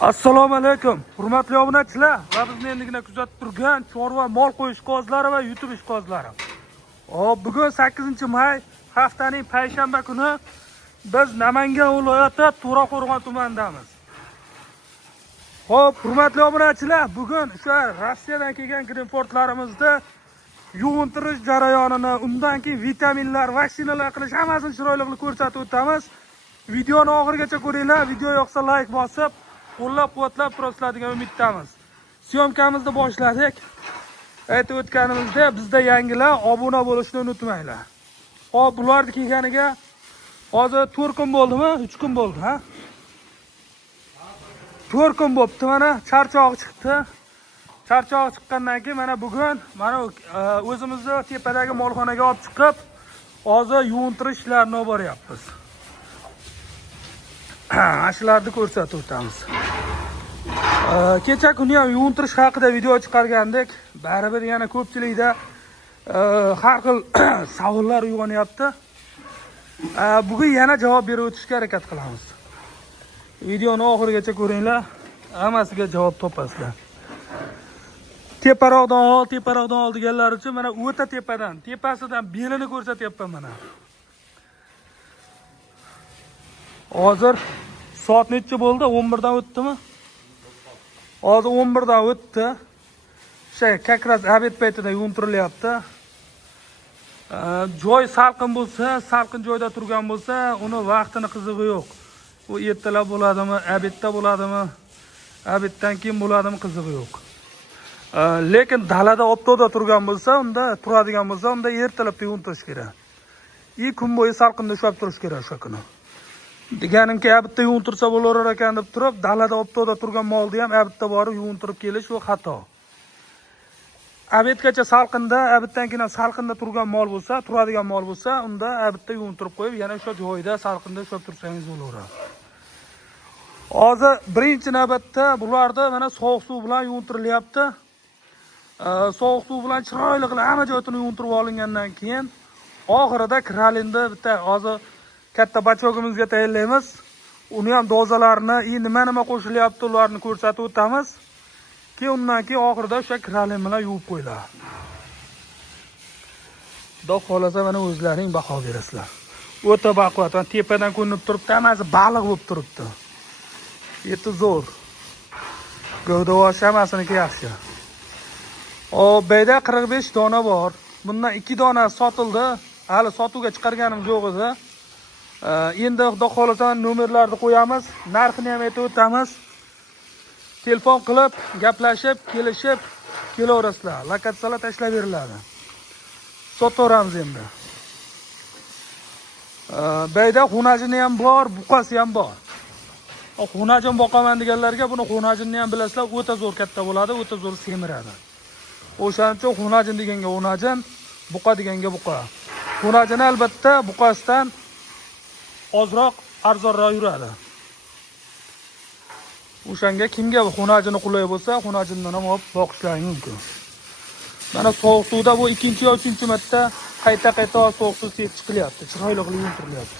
Assalomu alaykum. Hurmatli obunachilar va bizni endigina kuzatib turgan chorva mol qo'yish qozlari va yutib ish qozlari. Bugun 8-may haftaning payshanba kuni biz Namangan viloyati To'raqo'rg'on tumanidamiz. Hurmatli obunachilar, bugun o'sha Rossiyadan kelgan grimportlarimizda yuvuntirish jarayonini, undan keyin vitaminlar, vaksinalar qilish hammasini chiroyli ko'rsatib o'tamiz. Videoni oxirigacha ko'ringlar. Video yoqsa like bosib, qo'llab-quvvatlab turasizlar degan umiddamiz. Syomkamizni boshladik. Aytib o'tganimizda bizda yangilar obuna bo'lishni unutmanglar. Bularni kelganiga hozir 4 kun bo'ldimi? 3 kun bo'ldi, ha? 4 kun bo'pti, mana charchog'i chiqdi. Charchog'i chiqqandan keyin mana bugun mana o'zimizni tepadagi molxonaga olib chiqib, hozir yuvuntirish ishlarini olib boryapmiz. Ashlarni ko'rsatib o'tamiz. Kecha kuni ham yuvuntirish haqida video chiqargandik. Baribir yana ko'pchilikda har xil savollar uyg'onyapti. Bugun yana javob berib o'tishga harakat qilamiz. Videoni oxirigacha ko'ringlar, hammasiga javob topasizlar. Teparoqdan ol deganlar uchun mana o'ta tepasidan belini ko'rsatyapman mana. Hozir soat necha bo'ldi? 11 dan o'tdimi? Hozir 11 dan o'tdi. Kakras obed paytida yuvuntirilyapti. Joy salqin bo'lsa, salqin joyda turgan bo'lsa, uni vaqtini qizig'i yo'q. U ertalab bo'ladimi, obedda bo'ladimi, obeddan keyin bo'ladimi, qizig'i yo'q. Lekin dalada optoda turgan bo'lsa, unda turadigan bo'lsa, unda ertalab yuvuntirish kerak. Kun bo'yi salqinda ushlab turish kerak o'sha kuni. Deganimki, abitda yuvintirsa bo'lar ekan deb turib, dalada optoda turgan molni ham abitda borib yuvintirib kelish bu xato. Abitgacha salqinda, abitdan keyin salqinda turgan mol bo'lsa, turadigan mol bo'lsa, unda abitda yuvintirib qo'yib, yana o'sha joyda salqinda ushlab tursangiz bo'laveradi. Hozir birinchi navbatda bularda mana sovuq suv bilan yuvintirilyapti. Sovuq suv bilan chiroyli qilib hamma joyini yuvintirib olingandan keyin oxirida kralinda bitta hozir katta bachogimizga tayyorlaymiz. Uni ham dozalarini, nima qo'shilyapti, ularni ko'rsatib o'tamiz. Keyin undan keyin oxirida o'sha kralin bilan yuvib qo'yiladi. Xudo xolasa mana o'zlaring baho berasizlar. O'ta baquvvat, tepadan ko'rinib turibdi, hammasi baliq bo'lib turibdi. Eti zo'r. Gavdavosh hammasiniki yaxshi. Bayda 45 dona bor. Bundan 2 dona sotildi. Hali sotuvga chiqarganim yo'q edi. Endi xudo xolasa nomerlarni qo'yamiz, narxini ham aytib o'tamiz. Telefon qilib, gaplashib, kelishib kelaverasizlar. Lokatsiyalar tashlab beriladi. Sotaveramiz endi. Bayda xunajini ham bor, buqasi ham bor. Xunajin boqaman deganlarga buni xunajinni ham bilasizlar, o'ta zo'r katta bo'ladi, o'ta zo'r semiradi. O'shaning uchun xunajin deganga xunajin, buqa deganga buqa. Xunajin albatta buqasidan ozroq arzonroq yuradi. O'shanga kimga xunajini qulay bo'lsa, xunajindan ham olib boqishlaring mumkin. Mana sovuq suvda bu 2-yo 3-marta qayta sovuq suv sepib chiqilyapti, chiroyli qilib yuvintirilyapti.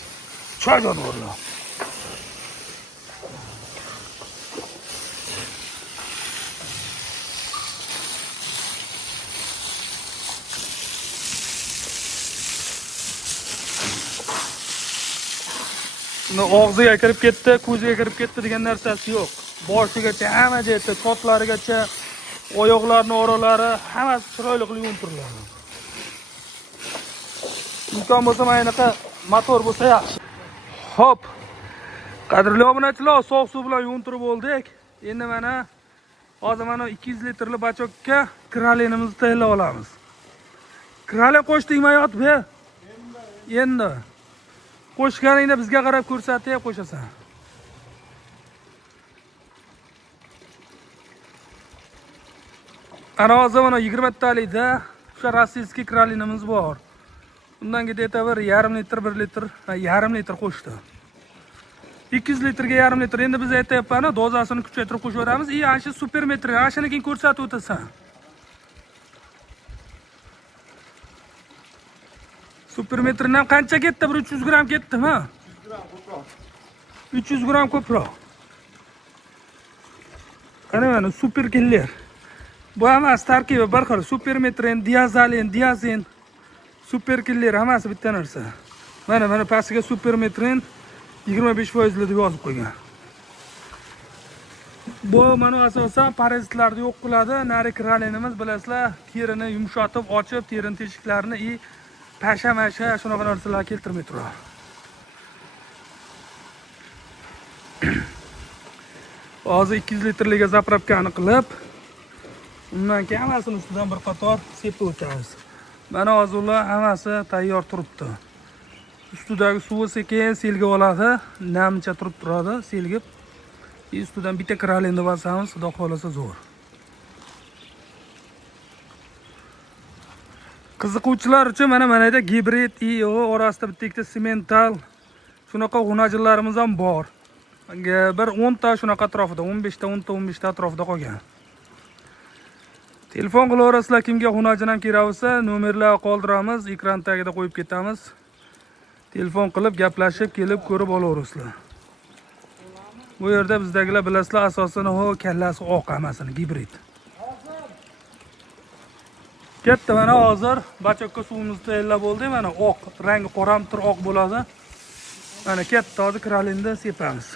Choy jonivorlar. Og'ziga kirib ketdi, ko'ziga kirib ketdi degan narsasi yo'q. Boshigacha, hamma joyda, sotlarigacha, oyoqlarning oralari hammasi chiroyli qilib yuvintiriladi. Imkon bo'lsa maynaqa motor bo'lsa yaxshi. Xo'p. Qadrli obunachilar, sovuq suv bilan yuvintirib oldik. Endi mana hozir mana 200 litrli bachokka kralinimizni tayyorlab olamiz. Kralin qo'shdingmi yotib? Endi qo'shganingda bizga qarab ko'rsatib qo'shasan. Ana hozir mana 20 talikda o'sha rossiyskiy kralinimiz bor. Undan keyin aytaver 0,5 litr, 1 litr, 0,5 litr qo'shdi. 200 litrga 0,5 litr. Endi biz aytayapman, dozasini kuchaytirib qo'shib beramiz. Ana shu supermetr, ana shuni keyin ko'rsatib o'tasan. Supermetrdan qancha ketdi? 300 gram ketdimi? 300 gram ko'proq. 300 gram ko'proq. Qani mana super killer. Bu hammasi tarkibi bir xil. Supermetren, diazalen, diazen, super killer hammasi bitta narsa. Mana pastiga supermetren 25% deb yozib qo'ygan. Bu mana asosan parazitlarni yo'q qiladi. Nari kralenimiz bilasizlar, terini yumshatib, ochib, terini teshiklarini pasha-masha shunaqa narsalar keltirmay turadi. Hozir 200 litrliga zapravkani qilib, undan keyin hammasini ustidan bir qator sepib o'tamiz. Mana hozir ular hammasi tayyor turibdi. Ustidagi suvi sekin selgib oladi, namcha turadi, selgib. Ustidan bitta kralenni bosamiz, xudo xolasa zo'r. Qiziquvchilar uchun mana da gibrid IO orasida bitta ikkita semental shunaqa xunajillarimiz ham bor. Bir 10 ta shunaqa atrofida, 15 ta, 10 ta, 15 ta atrofida qolgan. Telefon qilaverasizlar, kimga xunajin ham kerak bo'lsa, nomerlarni qoldiramiz, ekran tagida qo'yib ketamiz. Telefon qilib gaplashib, kelib ko'rib olaverasizlar. Bu yerda bizdagilar bilasizlar, asosan kallasi oq hammasini gibrid. Katta mana hozir bachokka suvimizni tayyorlab bo'ldi, mana oq, rangi qoramtir oq bo'ladi. Mana katta hozir kralinda sepamiz.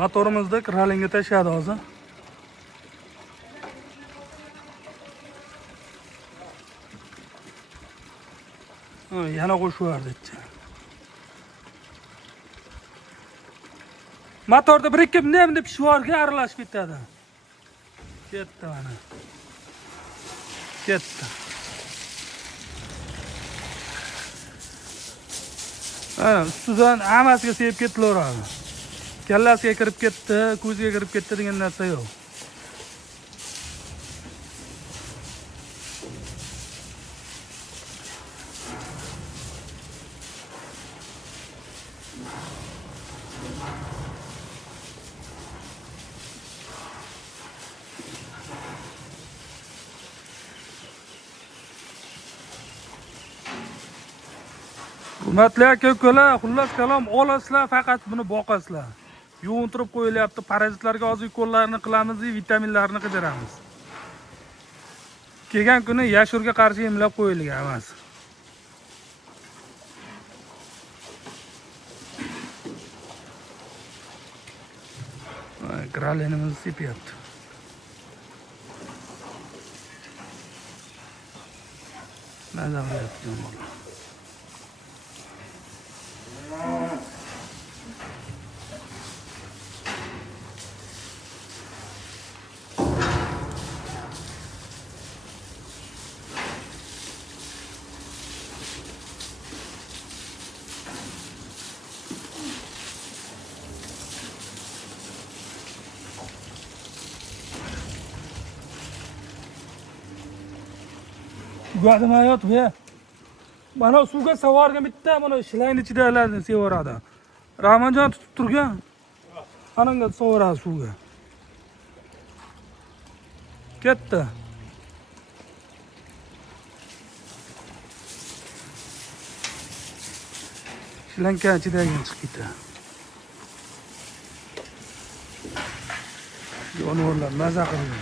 Motorimizni kralinga tashladi hozir. Yana qo'shiverdi. Motorda bir ikki nimda pishvorga aralashib ketadi. Ketdi mana. Ketdi. Ustidan hammasiga sepib ketilaveradi. Kallasiga kirib ketdi, ko'ziga kirib ketdi degan narsa yo'q. Hurmatli aka-ukalar, xullas kalom olasizlar, faqat buni boqasizlar. Yuvintirib qo'yilyapti, parazitlarga hozir ukollarni qilamiz, vitaminlarni qidiramiz. Kelgan kuni yashurga qarshi emlab qo'yilgan hammasi. Kralenimiz sepyapti. Maza qilyapti. Ugadim hayot bu. Mana suvga savorga bitta mana shilangni ichidalarni sevoradi. Rahmonjon tutib turgan. Ananga savoradi suvga. Ketdi. Shilanka ichidagi chiqib ketdi. Jonivorlar maza qildi.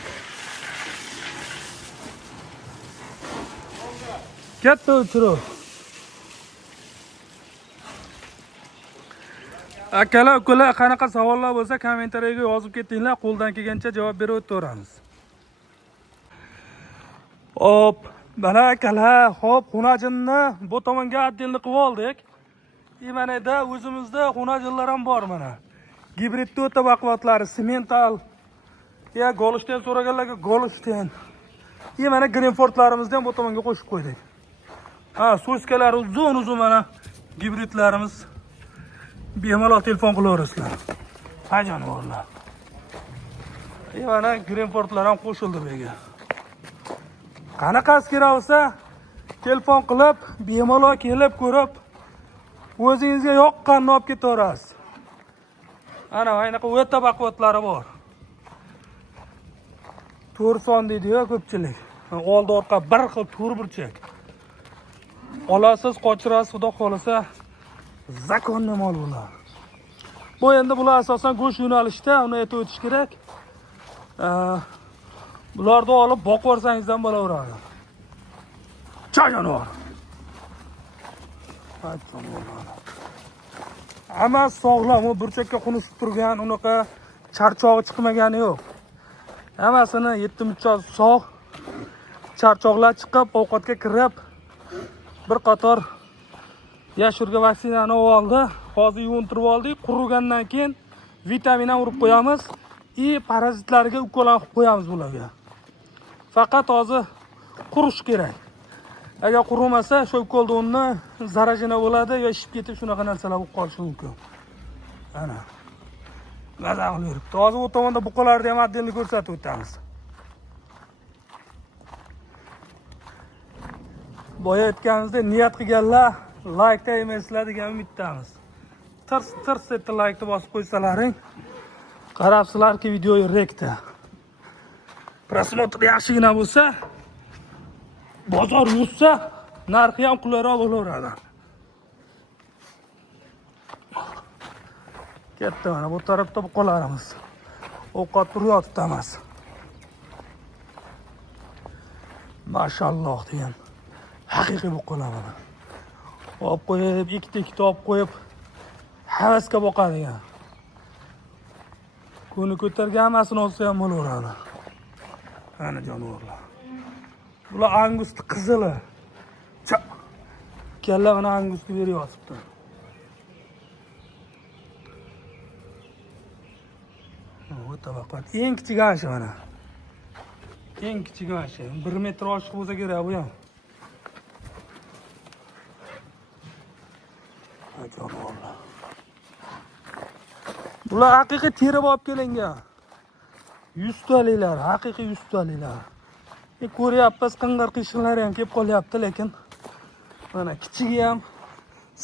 Katta o'chirib. Akalar, ukalar, qanaqa savollar bo'lsa kommentariyaga yozib ketinglar, qo'ldan kelgancha javob berib o'taveramiz. Hop, mana akalar, hop, xunajinni bu tomonga atdelni qilib oldik. Mana o'zimizda xunajinlar ham bor mana. Gibridni o'ta baquvvatlari, semental, Golshten so'raganlarga Golshten. Mana Greenfordlarimizni ham bu tomonga qo'shib qo'ydik. So'skalari uzun mana gibridlarimiz. Bemalol telefon qilaverasizlar. Ha jonivorlar. Mana Greenfordlar ham qo'shildi bunga. Qanaqasi kerak bo'lsa, telefon qilib, bemalol kelib ko'rib, o'zingizga yoqqanini olib ketaverasiz. Ana o'ta baquvvatlari bor. to'rt son deydi-ku ko'pchilik. Oldi orqa bir xil to'rt burchak. Olasiz, qochirasiz, xudo xolasa zakonni mol bular. Bu endi bular asosan go'sht yo'nalishda, uni aytib o'tish kerak. Bularni olib boqib olsangiz ham bo'laveradi. Jonivor. Hamma sog'lom, u burchakka qunishib turgan, unaqa charchog'i chiqmagani yo'q. Hammasini 7 sog' charchoqlar chiqib, ovqatga kirib, bir qator yashurga vaksinani oldi. Hozir yuvintirib oldik. Qurigandan keyin vitamin ham urib qo'yamiz. Parazitlarga ukol qilib qo'yamiz bularga. Faqat hozir qurish kerak. Agar qurimasa, shu ukolda uni zarajina bo'ladi, yo ishib ketib shunaqa narsalar bo'lib qolishi mumkin. Ana. Maza qilib yuribdi. Hozir u tomonda buqalarni ham atdilni ko'rsatib o'tamiz. Boya aytganimizdek, niyat qilganlar like emaslar degan umiddamiz. Tirs etib like bosib qo'ysalaring, qarabsizlarki videoyi rekda. Prosmotr yaxshigina bo'lsa, bozor yursa, narxi ham qulayroq bo'laveradi. Ketdi mana bu tarafda buqalarimiz. Ovqat turyapti emas. Mashalloh degan. Haqiqiy buqalar mana. Olib qo'yib, ikkita olib qo'yib, havasga boqadigan. Kuni ko'targan hammasini olsa ham bo'laveradi. Ana jonivorlar. Bular angusti qizili. Kalla mana angusti beryapti. O'ta vaqt. Eng kichik ashi mana. Eng kichik ashi. 1 metr oshiq bo'lsa kerak bu ham. Jonivorlar. Bular haqiqiy terib olib kelingan. 100 taliklar, haqiqiy 100 taliklar. Ko'ryapmiz, qing'ir qiyshiqlari ham kelib qolyapti, lekin mana kichigi ham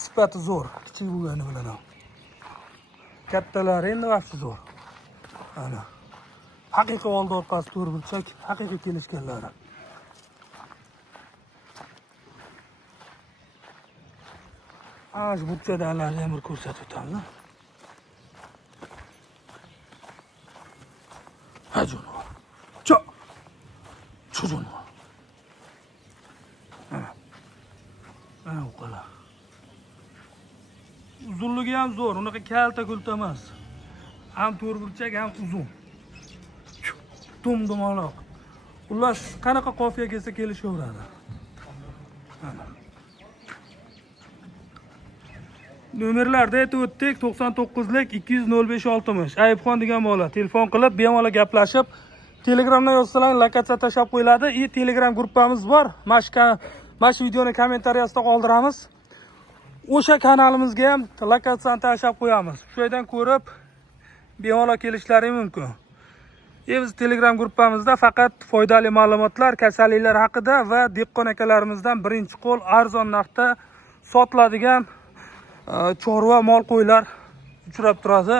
sifati zo'r, kichik bo'lgani bilan ham. Kattalari endi vaqti zo'r. Ana. Haqiqiy oldi orqasi to'g'ri burchak, haqiqiy kelishganlari. Ana shu burchaklarni ham bir ko'rsatib o'tamiz. Ha jonivor. Cho jonivor. Mana uqalar. Uzunligi ham zo'r, unaqa kalta-kulta emas. Ham to'rt burchak, ham uzun. Dum-dumaloq. Ular qanaqa qofiya kelsa kelishaveradi. Mana. Nomerlarda aytib o'tdik, 99lik 200 05 60. Ayibxon degan bola. Telefon qilib, bemalol gaplashib, Telegramdan yozsalar lokatsiya tashab qo'yiladi. Telegram gruppamiz bor. Mana videoni kommentariyasida qoldiramiz. O'sha kanalimizga ham lokatsiyani tashab qo'yamiz. Shu yerdan ko'rib, bemalol kelishlari mumkin. Biz Telegram gruppamizda faqat foydali ma'lumotlar, kasalliklar haqida va dehqon akalarimizdan birinchi qo'l arzon narxda sotiladigan chorva mol qo'ylar uchrab turadi.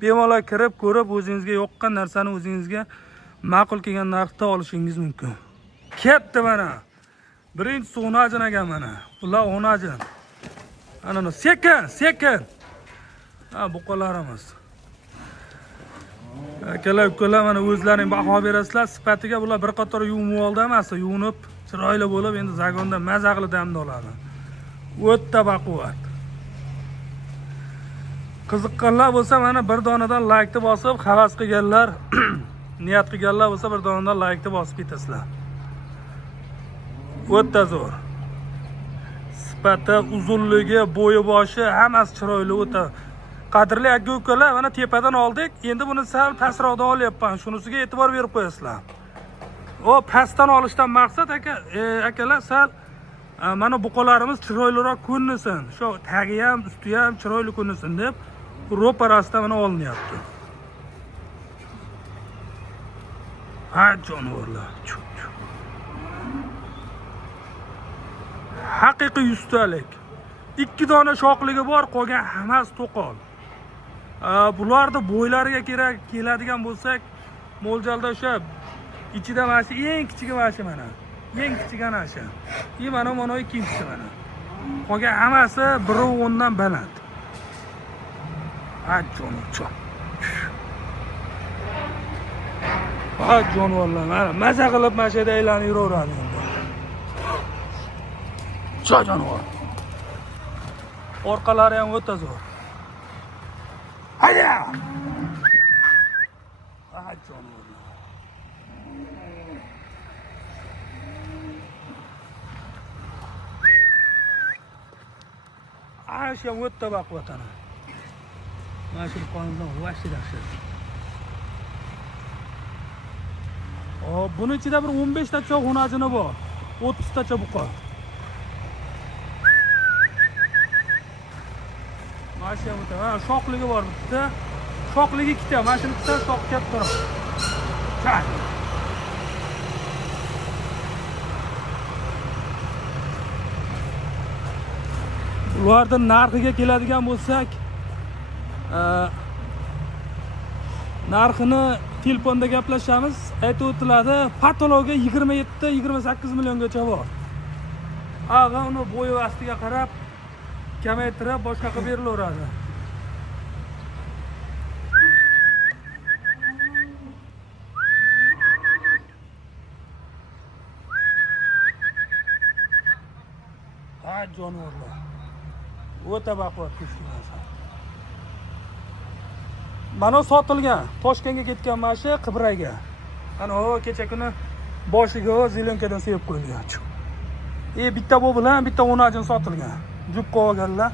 Bemalol kirib ko'rib, o'zingizga yoqqan narsani o'zingizga ma'qul kelgan narxda olishingiz mumkin. Ketdi mana. Birinchisi o'najin ekan mana. Ular o'najin. Ana sekin. Buqalarimiz. Akalar mana o'zlaring baho berasizlar. Sifatiga bular bir qator yuvib oldi emas, yuvinib, chiroyli bo'lib, endi zagonda maza qilib damda oladi. O'ta baquvvat. Qiziqqanlar bo'lsa mana bir donadan like bosib, havas qilganlar, niyat qilganlar bo'lsa bir donadan like bosib ketasizlar. O'ta zo'r. Sifati, uzunligi, bo'yi, boshi hammasi chiroyli, o'ta. Qadrli aka-ukalar, mana tepadan oldik. Endi buni sal pastroqdan olyapman. Shunisiga e'tibor berib qo'yasizlar. O pastdan olishdan maqsad akalar sal mana buqalarimiz chiroyliroq ko'rinsin. Shu tagi ham, usti ham chiroyli ko'rinsin deb ro'parasida mana olinyapti. Ha jonivorlar. Haqiqiy 100 talik. 2 dona shoqligi bor, qolgan hammasi to'qol. Bularda bo'ylariga kerak keladigan bo'lsak, mo'ljalda o'sha ichida mana shu eng kichigi mana shu mana. Eng kichigi ana shu. Mana ikkinchisi mana. Qolgan hammasi 1.10 dan baland. Ha jonivor. Ha jonivorlar mana maza qilib mana shu yerda aylanib yuraveradi endi. Jonivor. Orqalari ham o'ta zo'r. Hayda! Ha jonivorlar. Shu ham o'ta baquvvat ana. Mana shu qonundan vashti dahshat. Buni ichida bir 15 tacha xunajini bor. 30 tacha buqa. Mana shu ham o'ta. Shoqligi bor bitta. Shoqligi ikkita. Mana shu bitta shoq kattaroq. Chan. Ulardan narxiga keladigan bo'lsak, narxini telefonda gaplashamiz. Aytib o'tiladi, patologiya 27-28 milliongacha bor. Ag'a uni bo'yi ostiga qarab kamaytirib boshqa qilib berilaveradi. Ha jonivorlar. O'ta baquvvat kuchli narsa. Mana sotilgan, Toshkentga ketgan mashi Qibraga. Ana kecha kuni boshiga zelenkadan sevib qo'yilgan. Bitta bu bilan bitta o'najin sotilgan. Jupqa olganlar.